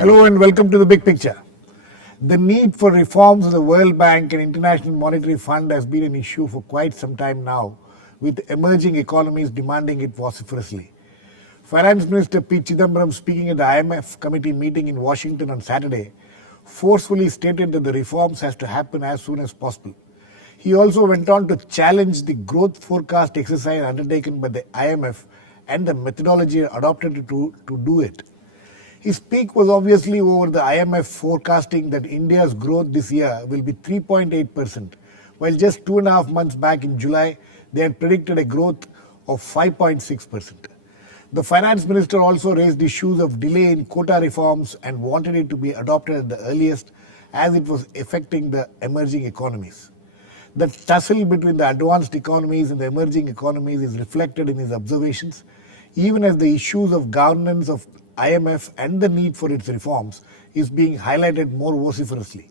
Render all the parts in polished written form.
Hello and welcome to the big picture. The need for reforms of the World Bank and International Monetary Fund has been an issue for quite some time now, with emerging economies demanding it vociferously. Finance Minister P. Chidambaram, speaking at the IMF committee meeting in Washington on Saturday, forcefully stated that the reforms has to happen as soon as possible. He also went on to challenge the growth forecast exercise undertaken by the IMF and the methodology adopted to do it. His peak was obviously over the IMF forecasting that India's growth this year will be 3.8%, while just 2.5 months back in July, they had predicted a growth of 5.6%. The finance minister also raised issues of delay in quota reforms and wanted it to be adopted at the earliest, as it was affecting the emerging economies. The tussle between the advanced economies and the emerging economies is reflected in his observations, even as the issues of governance of IMF and the need for its reforms is being highlighted more vociferously.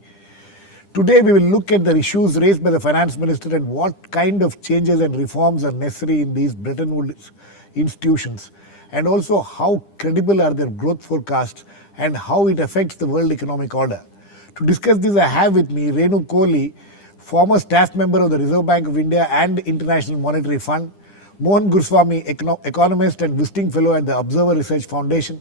Today we will look at the issues raised by the finance minister and what kind of changes and reforms are necessary in these Bretton Woods institutions, and also how credible are their growth forecasts and how it affects the world economic order. To discuss this, I have with me Renu, Kohli, former staff member of the Reserve Bank of India and International Monetary Fund, Mohan, Guruswamy, Economist and visiting fellow at the Observer Research Foundation,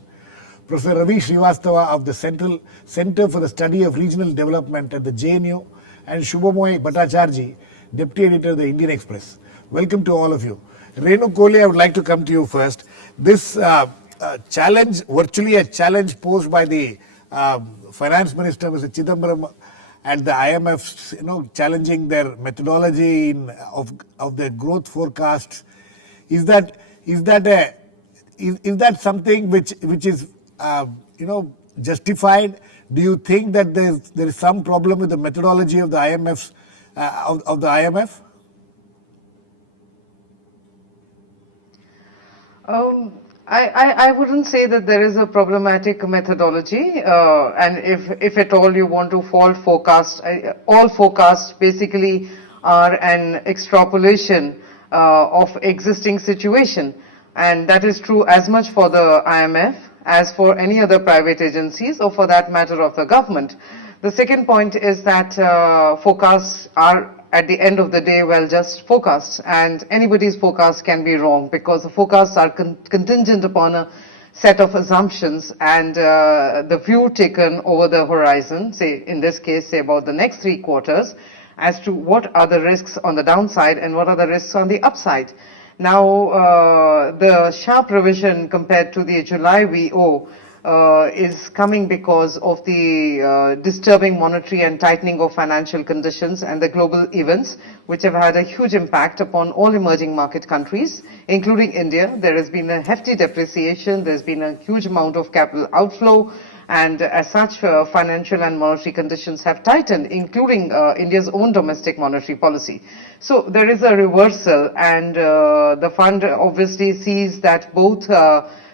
Prof. Ravi Srivastava of the Center for the Study of Regional Development at the JNU, and Subhomoy Bhattacharjee, Deputy Editor of the Indian Express. Welcome to all of you. Renu, Kohli, I would like to come to you first. This challenge, virtually a challenge posed by the Finance Minister, Mr. Chidambaram, and the IMF, challenging their methodology of their growth forecasts. Is that something which is justified? Do you think that there is some problem with the methodology of the IMF? I wouldn't say that there is a problematic methodology, and if at all you want to fault forecast, all forecasts basically are an extrapolation of existing situation, and that is true as much for the IMF as for any other private agencies, or for that matter of the government. The second point is that forecasts are at the end of the day, well, just forecasts, and anybody's forecast can be wrong because the forecasts are contingent upon a set of assumptions and the view taken over the horizon, say in this case, say about the next 3 quarters, as to what are the risks on the downside and what are the risks on the upside. Now, the sharp revision compared to the July VO is coming because of the disturbing monetary and tightening of financial conditions and the global events, which have had a huge impact upon all emerging market countries, including India. There has been a hefty depreciation, there's been a huge amount of capital outflow, and as such, financial and monetary conditions have tightened, including India's own domestic monetary policy. So there is a reversal, and the fund obviously sees that both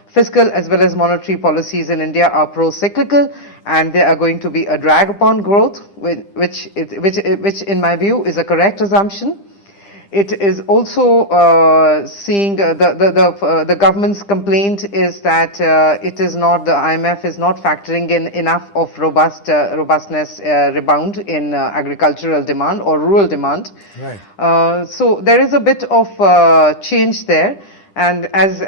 fiscal as well as monetary policies in India are pro-cyclical, and they are going to be a drag upon growth, which in my view is a correct assumption. It is also seeing the government's complaint is that it is not, the IMF is not factoring in enough of robustness rebound in agricultural demand or rural demand. Right. So there is a bit of change there. And as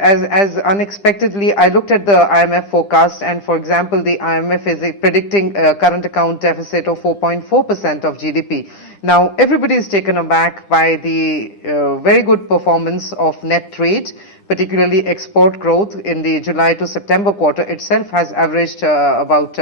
unexpectedly, I looked at the IMF forecast, and for example, the IMF is predicting a current account deficit of 4.4% of GDP. Now, everybody is taken aback by the very good performance of net trade, particularly export growth in the July to September quarter itself has averaged about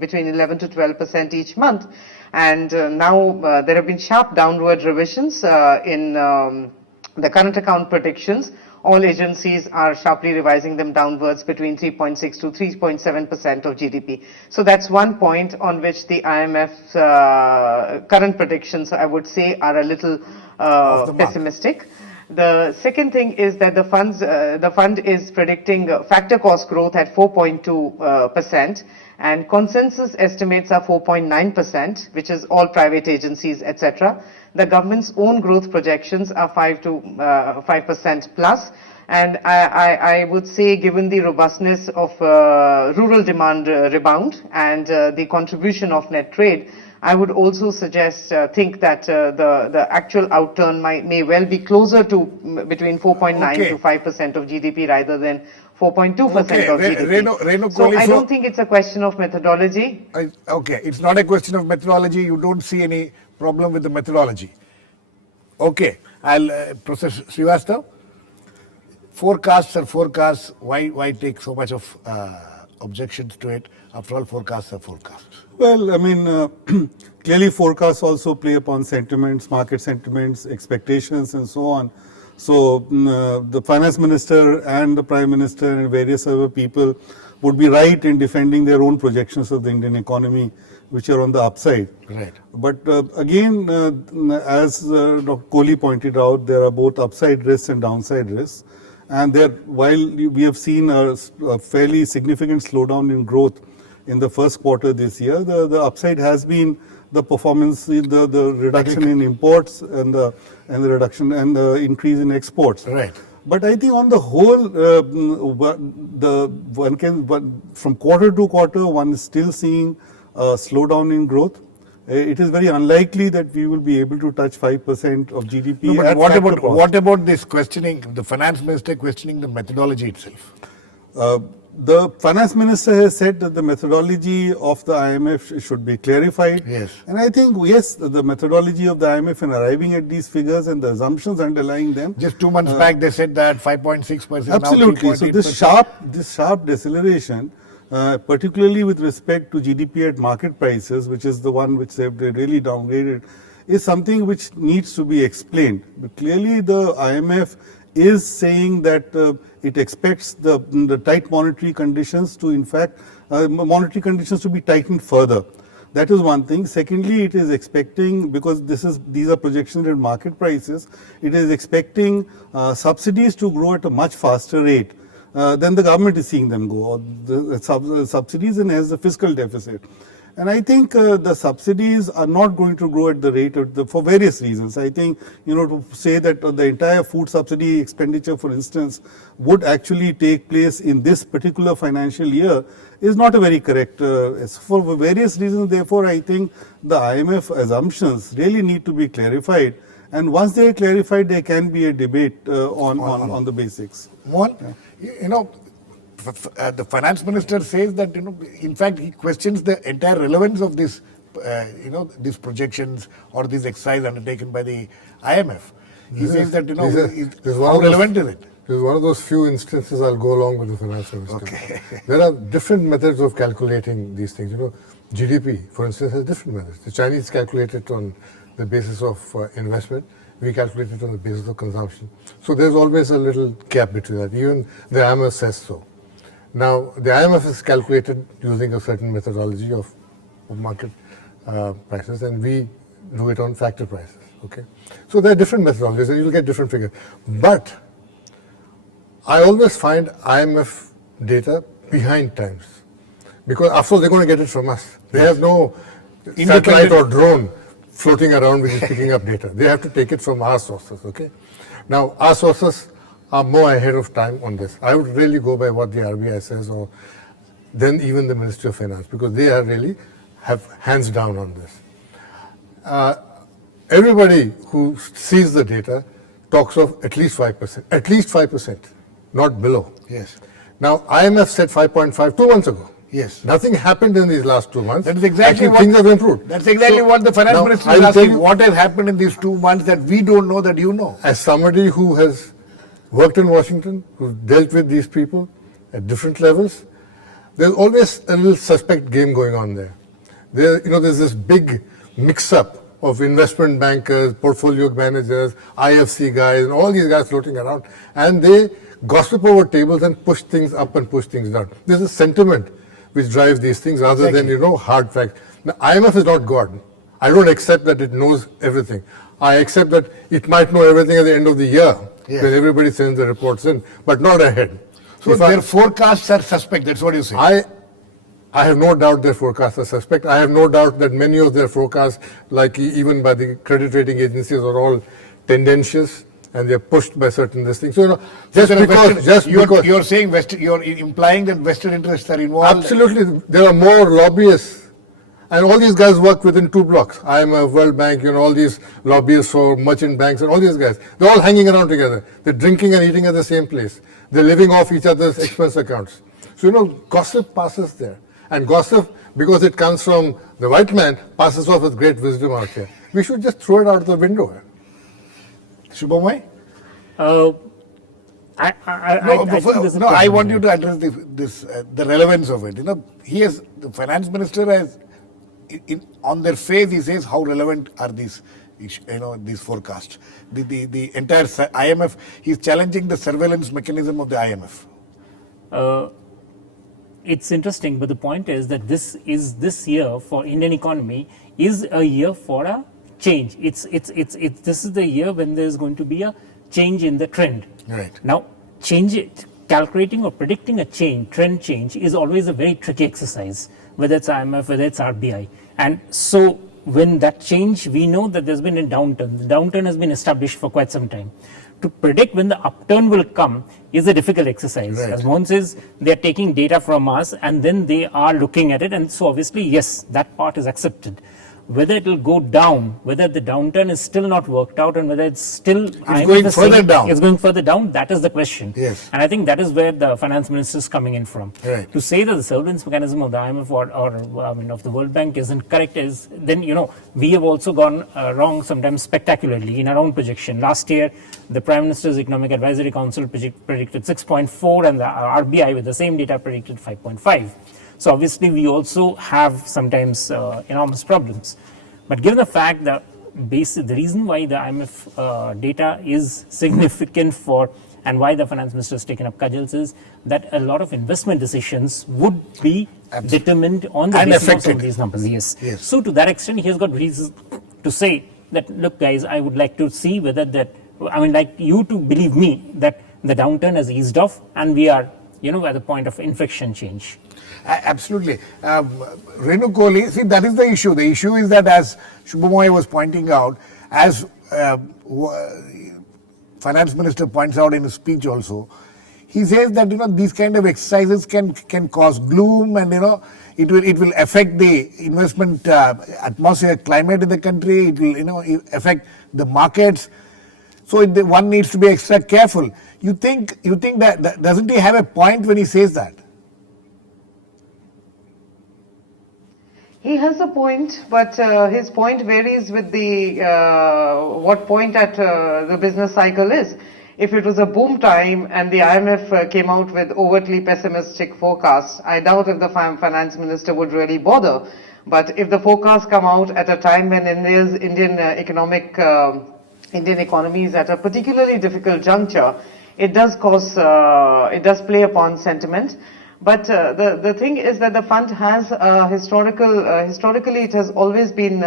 between 11 to 12% each month. And now there have been sharp downward revisions in the current account predictions. All agencies are sharply revising them downwards between 3.6 to 3.7% of GDP. So that's one point on which the IMF's current predictions, I would say, are a little pessimistic. The second thing is that the fund is predicting factor cost growth at 4.2%, and consensus estimates are 4.9%, which is all private agencies, etc. The government's own growth projections are 5% plus. And I would say, given the robustness of rural demand rebound and the contribution of net trade, I would also think that the actual outturn may well be closer to between 4.9 to 5% of GDP rather than 4.2% of GDP. Renu, So Kohli, I don't think it's a question of methodology. Okay, it's not a question of methodology. You don't see any problem with the methodology. Okay, I'll process Srivastava. Forecasts are forecasts. Why take so much of objections to it? After all, forecasts are forecasts. Well, I mean, clearly forecasts also play upon sentiments, market sentiments, expectations, and so on. So the finance minister and the prime minister and various other people would be right in defending their own projections of the Indian economy, which are on the upside. Right. But again, as Dr. Kohli pointed out, there are both upside risks and downside risks. And while we have seen a fairly significant slowdown in growth in the first quarter this year, the upside has been the performance, the reduction in imports and the reduction and the increase in exports. Right. But I think on the whole, from quarter to quarter, one is still seeing a slowdown in growth. It is very unlikely that we will be able to touch 5% of GDP. No, but what about this questioning, the finance minister questioning the methodology itself? The finance minister has said that the methodology of the IMF should be clarified. Yes. And I think, yes, the methodology of the IMF in arriving at these figures and the assumptions underlying them. Just 2 months back, they said that 5.6%. Absolutely. Now 3.8%. So this sharp deceleration, particularly with respect to GDP at market prices, which is the one which they really downgraded, is something which needs to be explained. But clearly, the IMF is saying that it expects the tight monetary conditions to, in fact, monetary conditions to be tightened further. That is one thing. Secondly, it is expecting, because these are projections at market prices, it is expecting subsidies to grow at a much faster rate than the government is seeing them go, or the subsidies, and hence the fiscal deficit. And I think the subsidies are not going to grow at the rate for various reasons. I think, to say that the entire food subsidy expenditure, for instance, would actually take place in this particular financial year is not a very correct, for various reasons. Therefore, I think the IMF assumptions really need to be clarified. And once they are clarified, there can be a debate on the basics. Mohan, the finance minister says that, in fact, he questions the entire relevance of this, these projections or this exercise undertaken by the IMF. He says that, how relevant is it? This is one of those few instances I'll go along with the finance minister. Okay. There are different methods of calculating these things. GDP, for instance, has different methods. The Chinese calculate it on the basis of investment. We calculate it on the basis of consumption. So there's always a little gap between that. Even the IMF says so. Now, the IMF is calculated using a certain methodology of market prices, and we do it on factor prices. Okay, so there are different methodologies, and you'll get different figures. But I always find IMF data behind times, because after all, they're going to get it from us. They have no satellite or drone floating around which is picking up data. They have to take it from our sources. Okay, now our sources are more ahead of time on this. I would really go by what the RBI says, or then even the Ministry of Finance, because they are really have hands down on this. Everybody who sees the data talks of at least 5%, not below. Yes. Now, IMF said 5.5 2 months ago. Yes. Nothing happened in these last 2 months. That is exactly what things have improved. That's exactly what the finance minister is asking. What has happened in these 2 months that we don't know that you know? As somebody who has worked in Washington, who dealt with these people at different levels, there's always a little suspect game going on there. There's this big mix-up of investment bankers, portfolio managers, IFC guys, and all these guys floating around, and they gossip over tables and push things up and push things down. There's a sentiment which drives these things rather than, hard facts. Now, IMF is not God. I don't accept that it knows everything. I accept that it might know everything at the end of the year, when everybody sends the reports in, but not ahead. So their forecasts are suspect, that's what you say? I have no doubt their forecasts are suspect. I have no doubt that many of their forecasts, like even by the credit rating agencies, are all tendentious. and they're pushed by certain this thing. So, you're saying you're implying that vested interests are involved. Absolutely, there are more lobbyists, and all these guys work within 2 blocks. IMF, World Bank, all these lobbyists for merchant banks, and all these guys. They're all hanging around together. They're drinking and eating at the same place. They're living off each other's expense accounts. So gossip passes there, and gossip, because it comes from the white man, passes off with great wisdom out here. We should just throw it out the window. Subhomoy? I want you to address the relevance of it. The finance minister has, on their face, he says how relevant are these, these forecasts. The entire IMF, he's challenging the surveillance mechanism of the IMF. It's interesting, but the point is that this year for Indian economy is a year for a change. This is the year when there's going to be a change in the trend. Right. Now, calculating or predicting a trend change is always a very tricky exercise, whether it's IMF, whether it's RBI. And so when that change, we know that there's been a downturn. The downturn has been established for quite some time. To predict when the upturn will come is a difficult exercise. Right. As Mohan says, they're taking data from us and then they are looking at it. And so obviously, yes, that part is accepted. Whether it will go down, whether the downturn is still not worked out, and whether it's going further down. It's going further down, that is the question. Yes. And I think that is where the finance minister is coming in from. Right. To say that the surveillance mechanism of the IMF or of the World Bank isn't correct is, then, we have also gone wrong sometimes spectacularly in our own projection. Last year, the Prime Minister's Economic Advisory Council predicted 6.4 and the RBI with the same data predicted 5.5. So obviously, we also have sometimes enormous problems. But given the fact that the reason why the IMF data is significant and why the finance minister has taken up cudgels is that a lot of investment decisions would be determined on the basis of these numbers. Yes. So to that extent, he has got reasons to say that, look, guys, I would like to see whether like you to believe me that the downturn has eased off and we are, at the point of inflection change. Absolutely. Renu, Kohli, see, that is the issue. The issue is that, as Subhomoy was pointing out, as finance minister points out in his speech also, he says that these kind of exercises can cause gloom, and it will affect the investment atmosphere, climate in the country. It will affect the markets. So one needs to be extra careful. You think that doesn't he have a point when he says that? He has a point, but his point varies with the what point at the business cycle is. If it was a boom time and the IMF came out with overtly pessimistic forecasts, I doubt if the finance minister would really bother. But if the forecasts come out at a time when Indian economy is at a particularly difficult juncture, it does play upon sentiment. But the thing is that the fund has historically it has always been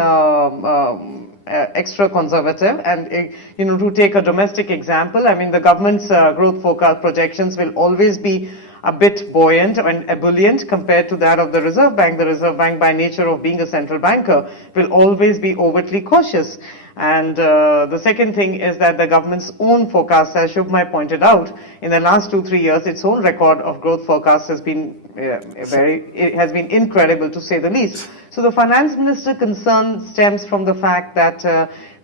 extra conservative, and to take a domestic example, I mean the government's growth forecast projections will always be a bit buoyant and ebullient compared to that of the Reserve Bank. The Reserve Bank, by nature of being a central banker, will always be overtly cautious. And the second thing is that the government's own forecast, as Subhomoy pointed out, in the last 2-3 years, its own record of growth forecast has been incredible, to say the least. So the finance minister concern stems from the fact that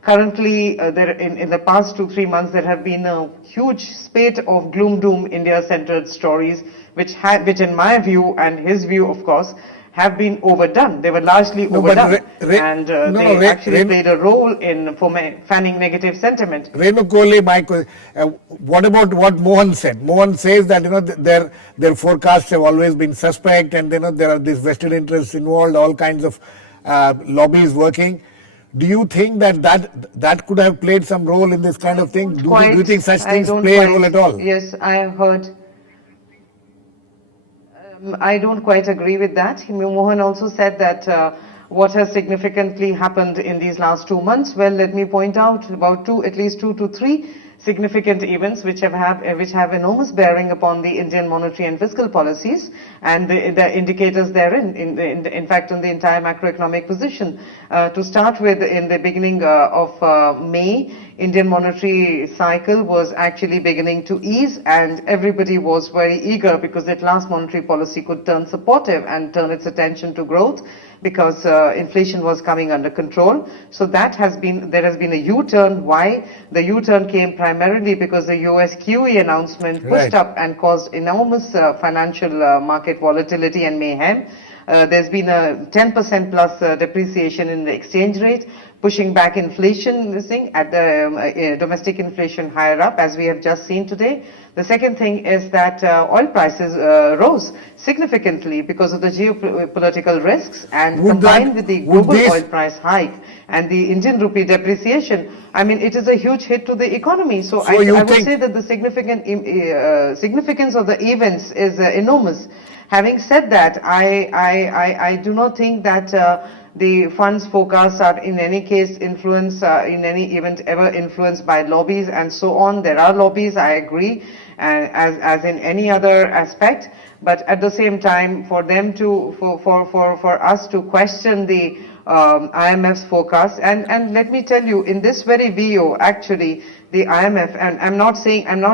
currently, in the past 2-3 months, there have been a huge spate of gloom-doom India-centered stories, which in my view and his view, of course, have been overdone. They were largely overdone, and they actually played a role in fanning negative sentiment. Renu, Kohli, what about what Mohan said? Mohan says that their forecasts have always been suspect, and there are these vested interests involved, all kinds of lobbies working. Do you think that could have played some role in this kind of thing? Do you think such things play a role at all? Yes, I have heard. I don't quite agree with that. Mohan also said that what has significantly happened in these last 2 months. Well, let me point out about at least 2 to 3 significant events which have enormous bearing upon the Indian monetary and fiscal policies and the indicators therein, in fact, on the entire macroeconomic position. To start with, in the beginning of May, Indian monetary cycle was actually beginning to ease, and everybody was very eager because at last monetary policy could turn supportive and turn its attention to growth, because inflation was coming under control. So there has been a U-turn. Why? The U-turn came primarily because the US QE announcement pushed up and caused enormous financial market volatility and mayhem. There's been a 10% plus depreciation in the exchange rate, pushing back inflation, at the domestic inflation higher up, as we have just seen today. The second thing is that oil prices rose significantly because of the geopolitical risks, and combined with the global oil price hike and the Indian rupee depreciation, I mean, it is a huge hit to the economy. So I would say that the significance of the events is enormous. Having said that, I do not think that the fund's forecasts are in any case influenced, in any event ever influenced by lobbies and so on. There are lobbies, I agree, as in any other aspect. But at the same time, for them to, for us to question the IMF's forecast, and let me tell you, in this very video, actually, the IMF, and I'm not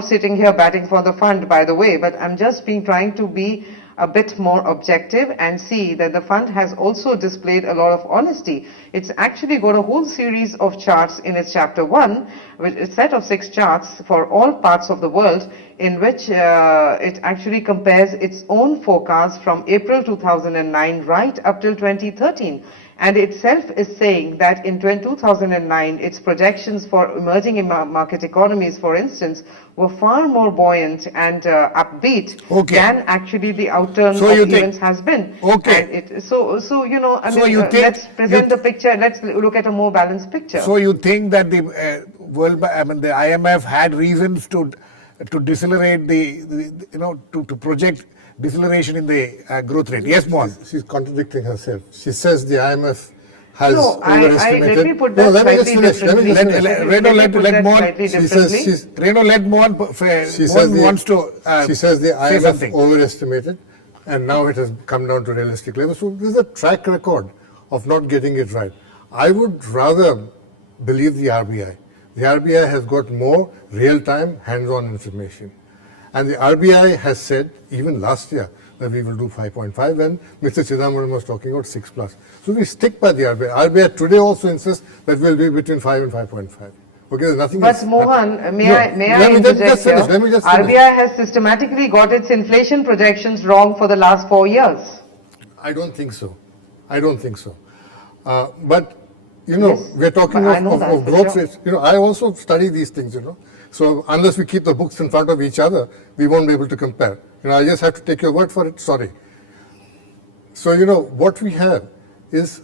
sitting here batting for the fund, by the way, but I'm just trying to be a bit more objective and see that the fund has also displayed a lot of honesty. It's actually got a whole series of charts in its chapter 1, with a set of 6 charts for all parts of the world, in which it actually compares its own forecast from April 2009 right up till 2013. And itself is saying that in 2009, its projections for emerging market economies, for instance, were far more buoyant and upbeat than actually the outturn of events has been. And so you know, I mean, let's present the picture. Let's look at a more balanced picture. So you think that the the IMF had reasons to decelerate to project deceleration in the growth rate? Yes, Mohan. She's contradicting herself. She says the IMF has let overestimated. me put that slightly differently. She says the IMF overestimated, and now it has come down to realistic levels. So this is a track record of not getting it right. I would rather believe the RBI. The RBI has got more real-time, hands-on information. And the RBI has said, even last year, that we will do 5.5, when Mr. Chidambaram was talking about 6 plus. So we stick by the RBI. RBI today also insists that we'll be between 5 and 5.5. Okay, there's nothing. But Mohan, may I interject here? RBI has systematically got its inflation projections wrong for the last 4 years. I don't think so. But we're talking of growth rates. I also study these things. So unless we keep the books in front of each other, we won't be able to compare. I just have to take your word for it. Sorry. So what we have is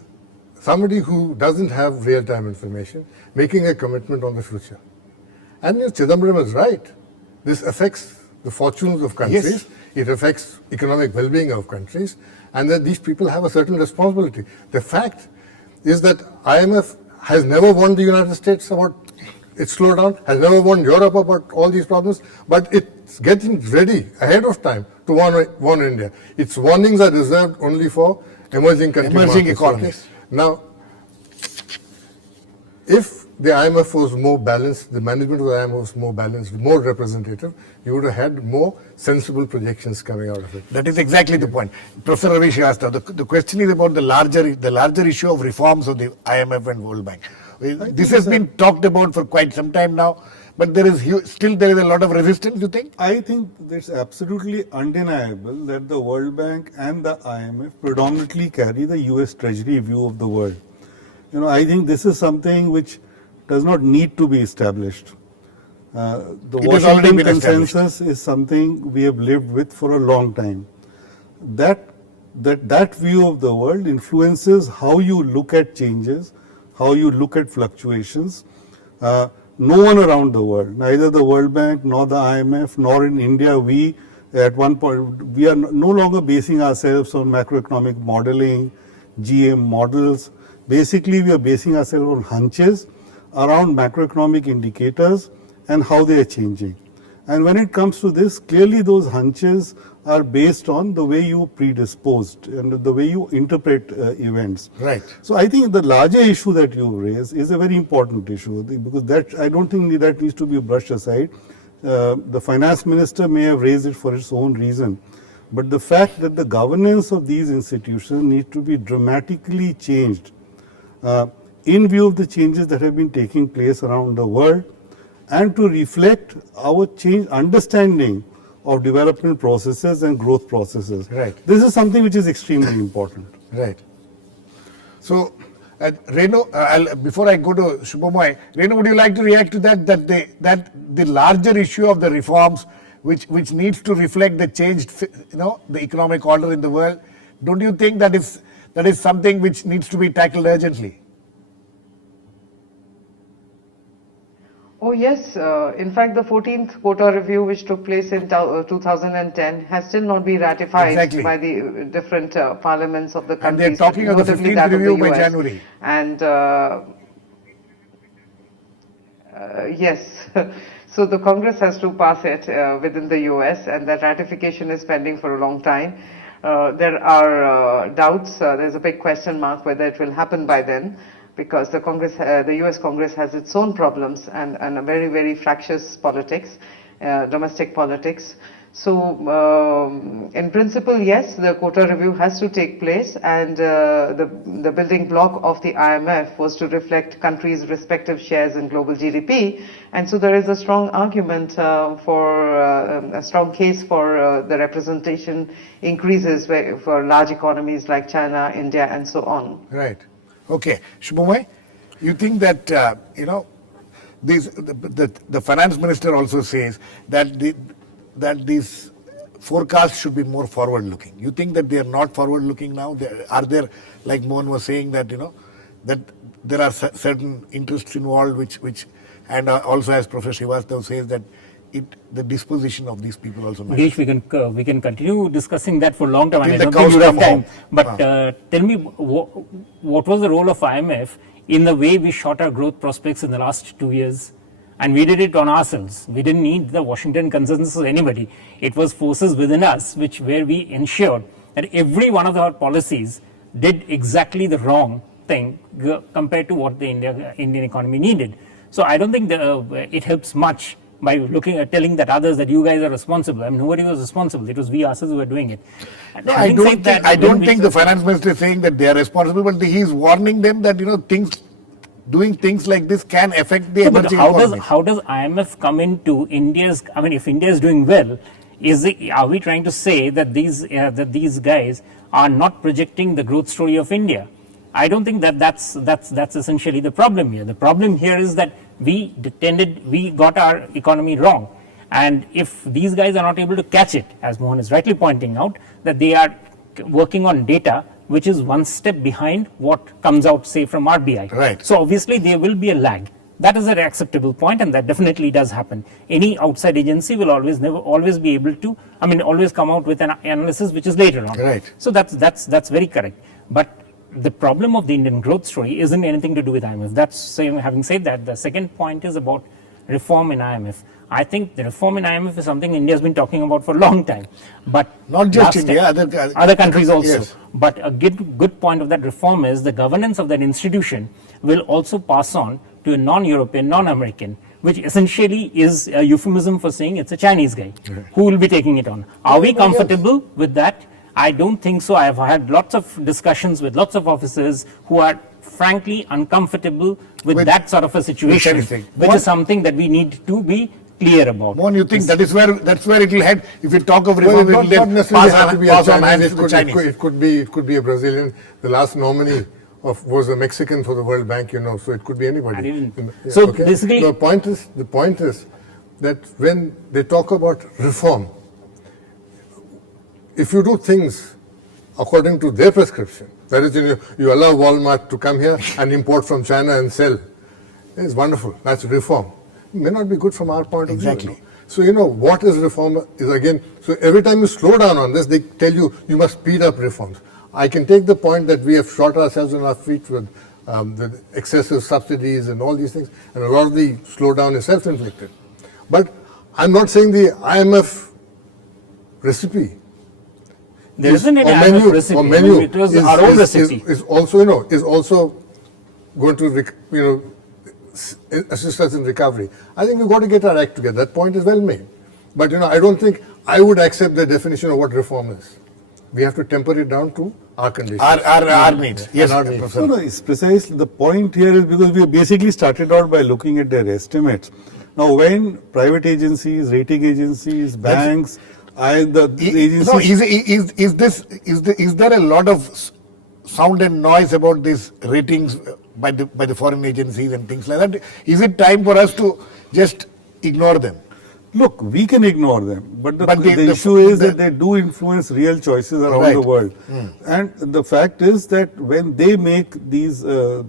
somebody who doesn't have real-time information making a commitment on the future. And Chidambaram is right. This affects the fortunes of countries. Yes. It affects economic well-being of countries, and that these people have a certain responsibility. The fact is that IMF has never warned the United States about its slowdown, has never warned Europe about all these problems, but it's getting ready ahead of time to warn India. Its warnings are reserved only for emerging economies. Now, if the IMF was more balanced, the management of the IMF was more balanced, more representative, you would have had more sensible projections coming out of it. That is exactly the point. Professor Ravi Srivastava, the question is about the larger issue of reforms of the IMF and World Bank. This has been talked about for quite some time now, but there is a lot of resistance, you think? I think it's absolutely undeniable that the World Bank and the IMF predominantly carry the US Treasury view of the world. I think this is something which does not need to be established. The Washington consensus is something we have lived with for a long time. That view of the world influences how you look at changes, how you look at fluctuations. No one around the world, neither the World Bank nor the IMF nor in India, we at one point, we are no longer basing ourselves on macroeconomic modeling, GM models. Basically, we are basing ourselves on hunches around macroeconomic indicators and how they are changing. And when it comes to this, clearly those hunches are based on the way you predisposed and the way you interpret events. Right. So I think the larger issue that you raise is a very important issue, because that I don't think that needs to be brushed aside. The finance minister may have raised it for its own reason, but the fact that the governance of these institutions need to be dramatically changed in view of the changes that have been taking place around the world, and to reflect our change understanding of development processes and growth processes. Right. This is something which is extremely important. Right. So, Renu, before I go to Subhomoy, Renu, would you like to react to that? That the larger issue of the reforms, which needs to reflect the changed, the economic order in the world. Don't you think that is something which needs to be tackled urgently? Oh yes, in fact the 14th quota review which took place in 2010 has still not been ratified Exactly. by the different parliaments of the And countries. they're talking of the notably 15th that of the review by US. January. And yes, so the Congress has to pass it within the US, and that ratification is pending for a long time. There are doubts, there's a big question mark whether it will happen by then, because the US Congress has its own problems and a very, very fractious politics, domestic politics. So, in principle, yes, the quota review has to take place, and the building block of the IMF was to reflect countries' respective shares in global GDP, and so there is a strong argument a strong case for the representation increases for large economies like China, India, and so on. Right. Okay. Subhomoy, you think that, the finance minister also says that these forecasts should be more forward-looking. You think that they are not forward-looking now? Are there, like Mohan was saying, that that there are certain interests involved, which and also as Professor Srivastava says that the disposition of these people also matters. Girish, we can continue discussing that for a long time. Till I the don't think cows you have come time. home. But tell me, what was the role of IMF in the way we shot our growth prospects in the last 2 years? And we did it on ourselves. We didn't need the Washington consensus of anybody. It was forces within us where we ensured that every one of our policies did exactly the wrong thing compared to what the Indian economy needed. So I don't think it helps much by telling that others that you guys are responsible. I mean, nobody was responsible. It was we ourselves who were doing it. No, I don't think the finance minister is saying that they are responsible, but he is warning them that doing things like this can affect the emerging economies. How does IMF come into India's? I mean, if India is doing well, are we trying to say that these guys are not projecting the growth story of India? I don't think that's essentially the problem here. The problem here is that we got our economy wrong, and if these guys are not able to catch it, as Mohan is rightly pointing out, that they are working on data which is one step behind what comes out, say, from RBI. Right. So obviously there will be a lag. That is an acceptable point, and that definitely does happen. Any outside agency will always be able to, always come out with an analysis which is later on. Right. So that's very correct. But the problem of the Indian growth story isn't anything to do with IMF. Having said that, the second point is about reform in IMF. I think the reform in IMF is something India has been talking about for a long time, but not just India, other countries also. Yes. But a good point of that reform is the governance of that institution will also pass on to a non-European, non-American, which essentially is a euphemism for saying it's a Chinese guy who will be taking it on. Are we comfortable with that? I don't think so. I've had lots of discussions with lots of officers who are frankly uncomfortable with that sort of a situation, which is something that we need to be clear about. Mohan, you think that's where it will head? If you talk of Well, reform, it not necessarily have to be a Chinese. Chinese. It could be a Brazilian. The last nominee was a Mexican for the World Bank, so it could be anybody. I didn't. So basically, the point is that when they talk about reform, if you do things according to their prescription, that is, you allow Walmart to come here and import from China and sell, it's wonderful. That's reform. It may not be good from our point of view. Exactly. So, what is reform is again, so every time you slow down on this, they tell you must speed up reforms. I can take the point that we have shot ourselves in our feet with the excessive subsidies and all these things, and a lot of the slowdown is self-inflicted. But I'm not saying the IMF recipe. There isn't any or IMF recipe. Or menu It was our own recipe. Is also, is also going to, assist us in recovery. I think we've got to get our act together. That point is well made. But, I don't think I would accept the definition of what reform is. We have to temper it down to our conditions. Our needs. Yes, our needs. Professor. No, it's precisely the point here is because we basically started out by looking at their estimates. Now, when private agencies, rating agencies, banks, the agencies. No, is there a lot of sound and noise about these ratings by the foreign agencies and things like that? Is it time for us to just ignore them? Look, we can ignore them, but the issue is that they do influence real choices around the world. And the fact is that when they make these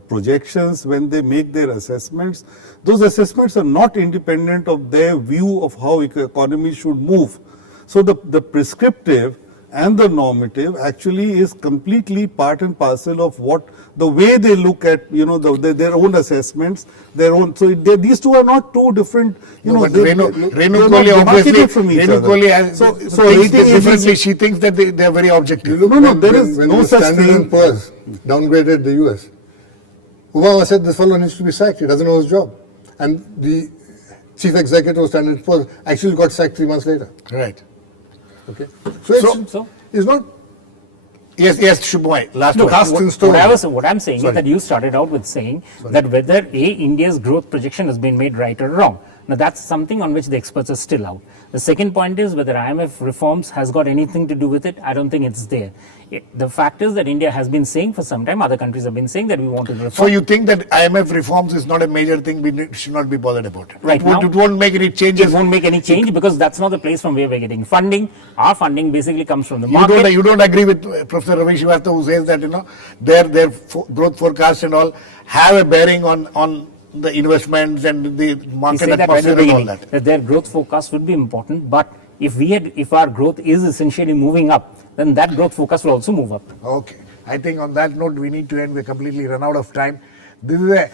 projections, when they make their assessments, those assessments are not independent of their view of how economy should move. So the prescriptive and the normative actually is completely part and parcel of the way they look at their own assessments, their own. So these two are not two different. Renu Kohli obviously from each other. So thinks differently. She thinks that they are very objective. There is no such Standard thing. and Poor's downgraded the US. Obama said this fellow needs to be sacked. He doesn't know his job, and the chief executive of Standard and Poor's actually got sacked 3 months later. Right. Okay. So It's not. Yes, Subhomoy. Last Look, one. what I'm saying is that you started out with saying that whether India's growth projection has been made right or wrong. Now that's something on which the experts are still out. The second point is whether IMF reforms has got anything to do with it. I don't think it's there. The fact is that India has been saying for some time, other countries have been saying that we want to reform. So you think that IMF reforms is not a major thing, we should not be bothered about it? Right now, it won't make any changes. It won't make any change because that's not the place from where we're getting funding. Our funding basically comes from the market. You don't agree with Professor Ravi Srivastava, who says that their growth forecasts and all have a bearing on the investments and the market atmosphere and all that. That their growth forecast would be important, but if our growth is essentially moving up, then that growth forecast will also move up. Okay. I think on that note, we need to end. We're completely run out of time. This is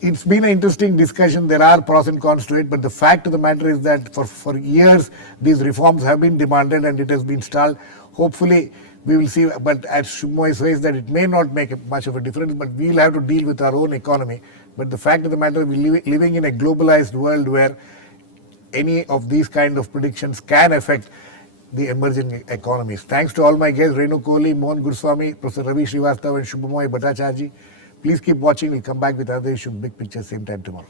it's been an interesting discussion. There are pros and cons to it, but the fact of the matter is that for years, these reforms have been demanded and it has been stalled. Hopefully, we will see, but as Subhomoy says that it may not make much of a difference, but we will have to deal with our own economy. But the fact of the matter, we're living in a globalized world where any of these kind of predictions can affect the emerging economies. Thanks to all my guests, Renu Kohli, Mohan Guruswamy, Professor Ravi Srivastava and Subhomoy Bhattacharjee. Please keep watching. We'll come back with another issue, Big Picture, same time tomorrow.